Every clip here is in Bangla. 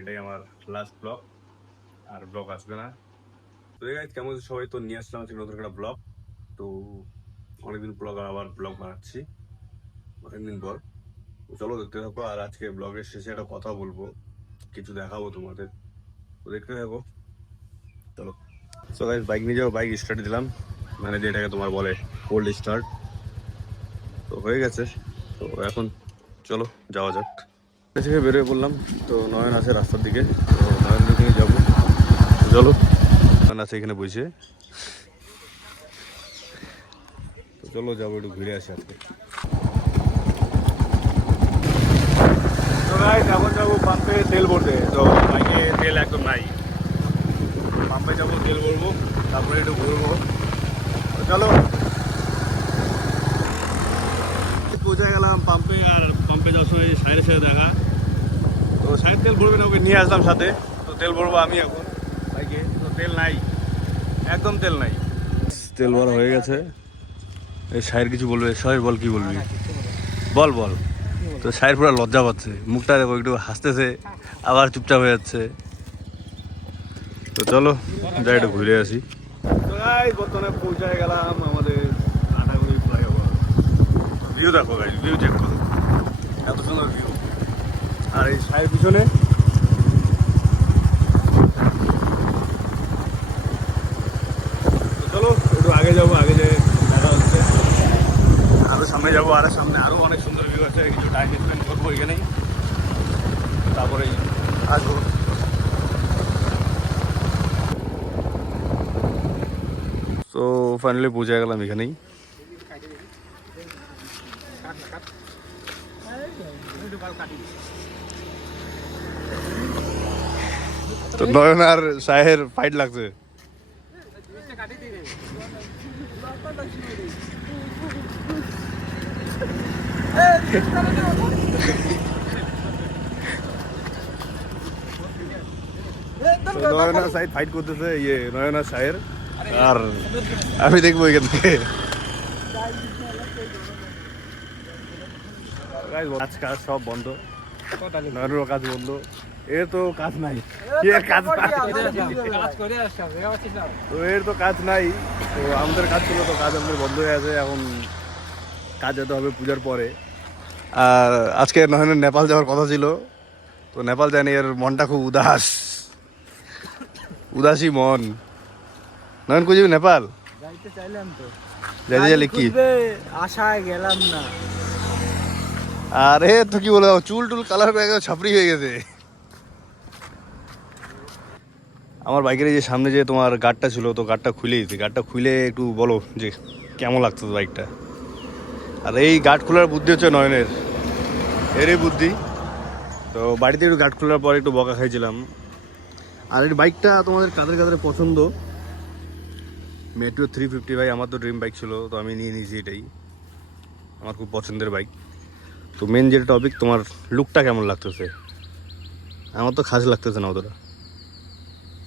এটাই আমার লাস্ট ব্লগ, আর ব্লগ আসবে না। তো এই গাইজ কেমন সবাই, তো নিয়ে আসলাম আজকে নতুন একটা ব্লগ। তো অনেকদিন ব্লগ আবার ব্লগ বানাচ্ছি অনেকদিন পর। তো চলো দেখতে থাকো, আর আজকে ব্লগের শেষে একটা কথা বলবো, কিছু দেখাবো তোমাদের, তো দেখতে থাকো চলো। তো গাইজ বাইক নিয়ে যাও, বাইক স্টার্ট দিলাম, মানে যেটাকে তোমার বলে কোল্ড স্টার্ট, তো হয়ে গেছে। তো এখন চলো যাওয়া যাক। থেকে বেরোয় পড়লাম, তো নয়ন আছে রাস্তার দিকে, তো নয়ন দিকে যাবো, চলো। নয়ন আছে এখানে বসে, তো চলো যাবো, একটু ঘুরে আসি আজকে। তো গাইস এখন যাবো পাম্পে তেল ভরতে, তো বাইকে তেল একদম নাই, পাম্পে যাবো তেল ভরবো, তারপরে একটু ঘুরবো, তো চলো। পৌঁছে গেলাম পাম্পে, আর পাম্পে যাওয়ার সময় সাইডের সাথে দেখা, তো সাইড তেল ভরবে না, ওকে নিয়ে আসলাম সাথে, তো তেল ভরবো আমি এখন বাইকে, তো তেল নাই, একদম তেল নাই। তেল ভরা হয়ে গেছে। এই সাইড কিছু বলবে? সাহের বল, কি বলবি বল বল। তো সাইড পুরো লজ্জা পাচ্ছে, মুখটা দেখো একটু হাসতেছে, আবার চুপচাপ হয়ে যাচ্ছে। তো চলো যাই একটু ঘুরে আসি। তো গাইস বর্তমানে পৌঁছে গেলাম আমাদের আটাগুড়ি ফ্লাইওভার। ভিউ দেখো গাইস, ভিউ চেক করো, এত সুন্দর ভিউ। আর এই সাইড পিছনে চলো একটু আগে যাবো, আগে যে দেখা হচ্ছে, আরো সামনে যাবো, আর সামনে আরো অনেক সুন্দর ভিউ আছে, কিছু টাইম স্পেন্ড করবো এখানেই, তারপরেই আসবো। তো ফাইনালি পৌঁছে গেলাম এখানেই। তো নয়ন আর শাহের ফাইট লাগছে। নয়ন আর শাহিদ ফাইট করতেছে, ইয়ে নয়ন আর শাহের, আর আমি দেখবো এখান থেকে। কাজ কাজ সব বন্ধ, নয়নেরও কাজ বন্ধ, এর তো কাজ নাই, এর কাজ তো এর তো কাজ নাই, তো আমাদের কাজ ছিল, তো কাজ আমাদের বন্ধ হয়ে আছে, এখন কাজ যেতে হবে পূজার পরে। আর আজকে নয়নের নেপাল যাওয়ার কথা ছিল, তো নেপাল যায়নি, এর মনটা খুব উদাস, উদাসী মন। নয়ন কই যাবি নেপাল? যাইতে চাইলাম তো, যাইতে চাইলে কি আশায় গেলাম না। আরে তো কি বলে, চুল টুল কালার করে একদম ছাপড়ি হয়ে গেছে। আমার বাইকের যে সামনে যে তোমার গার্ডটা ছিল, তো গার্ডটা খুলে দিতে, গার্ডটা খুলে একটু বলো যে কেমন লাগতো বাইকটা। আর এই গার্ড খোলার বুদ্ধি হচ্ছে নয়নের, এরই বুদ্ধি। তো বাড়িতে একটু গার্ড খোলার পর একটু বকা খাইছিলাম। আর এই বাইকটা তোমাদের কাদের কাদের পছন্দ? মেট্রো 350 ভাই, আমার তো ড্রিম বাইক ছিল, তো আমি নিয়ে নিয়েছি এটাই, আমার খুব পছন্দের বাইক। তো মেন যেটা টপিক, তোমার লুকটা কেমন লাগতেছে? আমার তো খাস লাগতেছে না অতটা।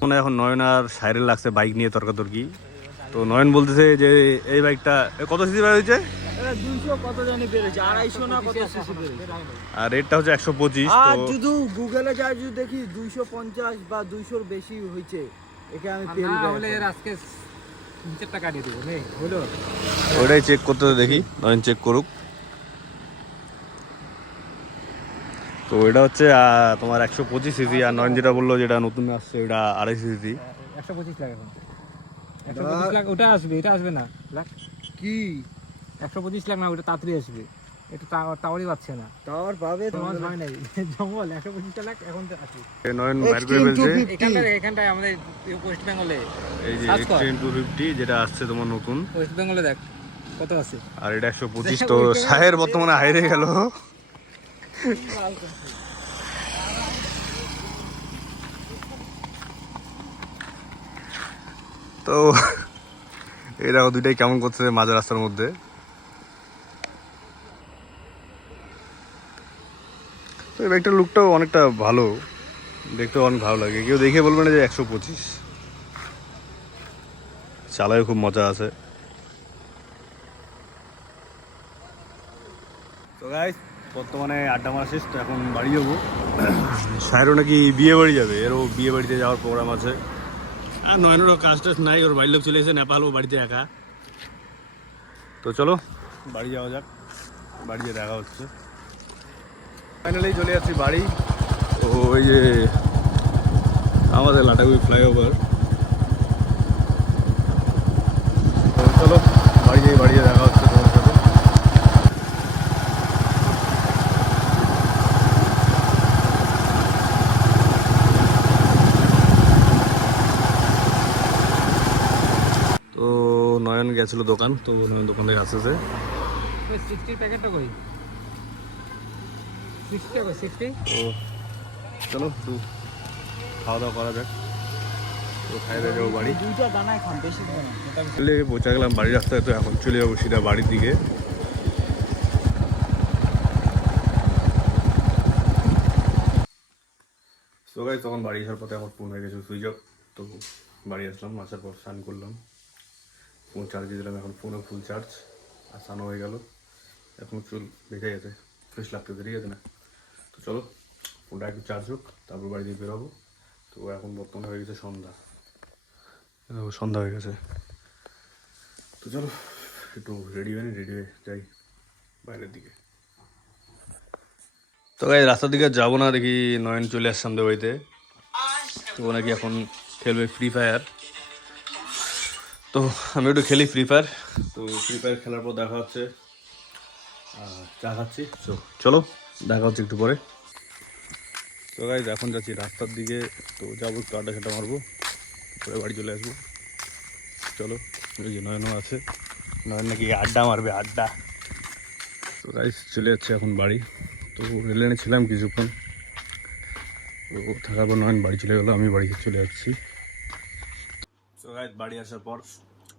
মনে এখন নয়ন আর সাইরেল লাগছে বাইক নিয়ে তর্কাতর্কি। তো নয়ন বলতেছে যে এই বাইকটা কত সিসি বাইক হয়েছে, 200 কত জানি বেড়েছে, 250 না কত সিসি বেড়েছে। আর রেটটা হচ্ছে 125। আর তো শুধু গুগলে যাই যদি দেখি 250 বা 200 বেশি হয়েছে, একে আমি তেল না হলে এর আজকে 3-4 টাকা দিয়ে দেবো নেই হলো। ওইটাই চেক করতে দেখি, নয়ন চেক করুক। তো এটা হচ্ছে তোমার 125 সিসি, আর নয়ন যেটা বললো যেটা নতুন আসছে ওটা 250 সিসি। 125 লাখ এখন, 125 লাখ ওটা আসবে, এটা আসবে না লাখ কি 125 লাখ না, ওটা তাড়াতাড়ি আসবে, এটা টাওয়ারই পাচ্ছে না, টাওয়ার পাবে তোমার হয় নাই জঙ্গল 125 লাখ এখন তো আসবে। নয়ন বাইর করে ফেলছে এখানটায় আমাদের ওয়েস্ট বেঙ্গলে, এই যে এক্সট্রিম 250 যেটা আসছে তোমার নতুন, ওয়েস্ট বেঙ্গলে দেখ কত আছে। আর এটা 125। তো শাহের বর্তমানে হাইরে গেল। তো এই দেখো দুইটাই কেমন করছে মাঝ রাস্তার মধ্যে। তো এই বাইকটার লুকটাও অনেকটা ভালো, দেখতেও অনেক ভালো লাগে, কেউ দেখে বলবে না যে 125। চালায় খুব মজা আছে। তো গাইস বর্তমানে আড্ডা মারা শেষ, তো এখন বাড়ি যাবো। সাহেরও নাকি বিয়ে বাড়ি যাবে, এরও বিয়ে বাড়িতে যাওয়ার প্রোগ্রাম আছে। আর নয়নেরও কাজ টাজ নাই, ওর বাড়ির লোক চলে এসে নেপাল, ও বাড়িতে একা। তো চলো বাড়ি যাওয়া যাক, বাড়ি গিয়ে দেখা হচ্ছে। ফাইনালি চলে যাচ্ছি বাড়ি। তো ওই যে আমাদের লাটাগুড়ি ফ্লাইওভার। তো চলো বাড়ি গিয়ে দেখা হচ্ছে তোমার সাথে। তো নয়ন গেছিল দোকান, তো নয়ন দোকান থেকে আসতেছে। 60 প্যাকেটটা কই? 60 কই? 60? তো চলো একটু খাওয়া দাওয়া করা যাক। তো খাই দাওয়া যাবো বাড়ি। দুইটা দানায় খান, বেশি খান না। চলে পৌঁছা গেলাম বাড়ির রাস্তায়। তো এখন চলে যাবো সিধা বাড়ির দিকে। তো গাইস তখন বাড়ি আসার পথে আমার ফোন হয়ে গেছে সুইচ অফ। তো বাড়ি আসলাম, আসার পর স্নান করলাম, ফোন চার্জে দিলাম। এখন ফোনে ফুল চার্জ, আর স্নানও হয়ে গেল। এখন চুল ভেজে গেছে, ফ্রেশ লাগতেছে, ঠিক আছে না? তো চলো ফোনটা একটু চার্জ হোক, তারপর বাড়ি দিয়ে বেরোবো। তো এখন বর্তমানে হয়ে গেছে সন্ধ্যা, সন্ধ্যা হয়ে গেছে। তো চলো একটু রেডি হয়ে যাই বাইরের দিকে। তো গাই রাস্তার দিকে যাবো না, দেখি নয়ন চলে আসছে আমাদের বাড়িতে। তো ও নাকি এখন খেলবে ফ্রি ফায়ার। তো আমি একটু খেলি ফ্রি ফায়ার। তো ফ্রি ফায়ার খেলার পর দেখা হচ্ছে, চা খাচ্ছি। তো চলো দেখা হচ্ছে একটু পরে। তো গাইজ এখন যাচ্ছি রাস্তার দিকে। তো যাবো একটু আড্ডা সাড্ডা মারবো, পরে বাড়ি চলে আসবো। চলো, ওই যে নয়নও আছে, নয়ন নাকি আড্ডা মারবে, আড্ডা। তো গাইজ চলে যাচ্ছে এখন বাড়ি। তো রেললাইনে ছিলাম কিছুক্ষণ, তো থাকার পর নয়ন বাড়ি চলে গেলো, আমি বাড়ি চলে যাচ্ছি। তো গাইজ বাড়ি আসার পর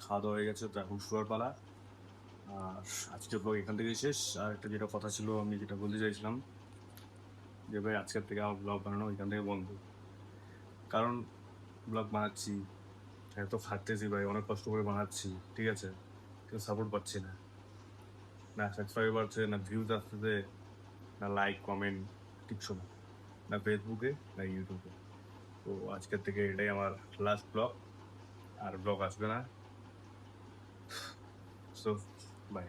খাওয়া দাওয়া হয়ে গেছে, তো এখন শোয়ার পালা। আর আজকের ব্লগ এখান থেকেই শেষ। আর একটা যেটা কথা ছিল, আমি যেটা বলতে চাইছিলাম যে ভাই আজকের থেকে আমার ব্লগ বানানো এখান থেকে বন্ধ। কারণ ব্লগ বানাচ্ছি, এত খাটতেছি ভাই, অনেক কষ্ট করে বানাচ্ছি, ঠিক আছে, কেউ সাপোর্ট পাচ্ছি না, না সাবস্ক্রাইব বাড়ছে, না ভিউজ আসতেছে, না লাইক কমেন্ট, কিচ্ছু না, না ফেসবুকে না ইউটিউবে। তো আজকের থেকে এটাই আমার লাস্ট ব্লগ, আর ব্লগ আসবে না। So by.